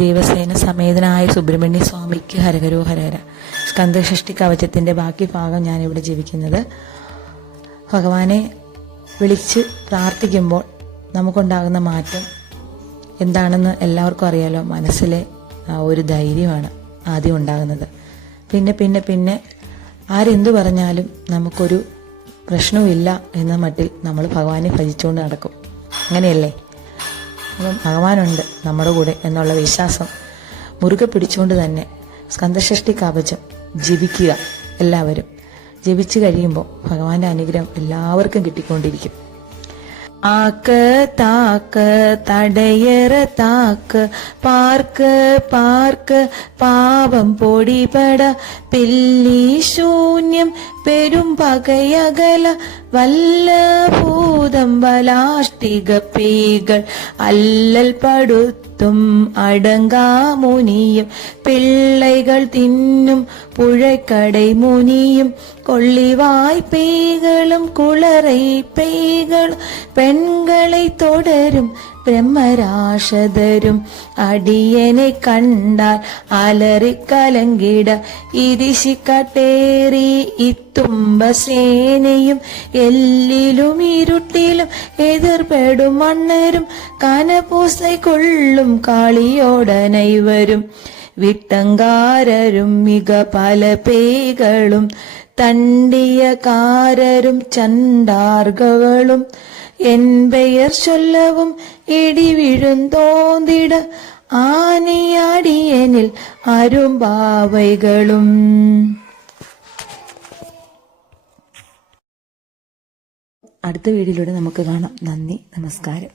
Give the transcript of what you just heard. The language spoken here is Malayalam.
ദേവസേന സമേതനായ സുബ്രഹ്മണ്യ സ്വാമിക്ക് ഹരഹരോ ഹരഹര. സ്കന്ദഷഷ്ടി കവചത്തിന്റെ ബാക്കി ഭാഗം ഞാനിവിടെ ജപിക്കുന്നത്. ഭഗവാനെ വിളിച്ച് പ്രാർത്ഥിക്കുമ്പോൾ നമുക്കുണ്ടാകുന്ന മാറ്റം എന്താണെന്ന് എല്ലാവർക്കും അറിയാലോ. മനസ്സിലെ ഒരു ധൈര്യമാണ് ആദ്യം ഉണ്ടാകുന്നത്. പിന്നെ പിന്നെ പിന്നെ ആരെന്തു പറഞ്ഞാലും നമുക്കൊരു പ്രശ്നവുമില്ല എന്ന മട്ടിൽ നമ്മൾ ഭഗവാനെ ഭജിച്ചുകൊണ്ട് നടക്കും. അങ്ങനെയല്ലേ? അപ്പം ഭഗവാനുണ്ട് നമ്മുടെ കൂടെ എന്നുള്ള വിശ്വാസം മുറുകെ പിടിച്ചുകൊണ്ട് തന്നെ സ്കന്ദഷഷ്ടി കവചം ജപിക്കുക. എല്ലാവരും ജപിച്ചു കഴിയുമ്പോൾ ഭഗവാന്റെ അനുഗ്രഹം എല്ലാവർക്കും കിട്ടിക്കൊണ്ടിരിക്കും. ആക്ക് താക്ക് തടയറ താക്ക് പാർക്ക് പാർക്ക് പാപം പൊടിപട പില്ലി ശൂന്യം പെരും പകയകല വല്ല ഭൂതം ബലാഷ്ടിക പേകൾ അല്ലൽ പടുത്തും അടങ്കാ മുനിയും പിള്ളൈകൾ തിന്നും പുഴക്കടை മുനിയും കൊള്ളിവായ് പേയ്കളും കുളറை പേയ്കളും പെൺകളെ തുടരും ബ്രഹ്മരാശതരും അടിയനെ കണ്ടാൽ അലറിക്കലങ്കിട ഇരിശിക്കട്ടേറി ഇത്തുമ്പസേനയും എല്ലിലും ഇരുട്ടിലും എതിർപ്പെടും മണ്ണരും കനപൂസൈ കൊള്ളും കാളിയോടനൈവരും വിട്ടങ്കാരരും മിക പല പേകളും തണ്ടിയകാരരും ചണ്ടാർഗകളും എൻ പെയർ ചൊല്ലവും ഇടിവിഴുന്തോന്തിട ആനയാടിയനിൽ അരുമ്പാവൈകളും. അടുത്ത വീഡിയോയിലൂടെ നമുക്ക് കാണാം. നന്ദി, നമസ്കാരം.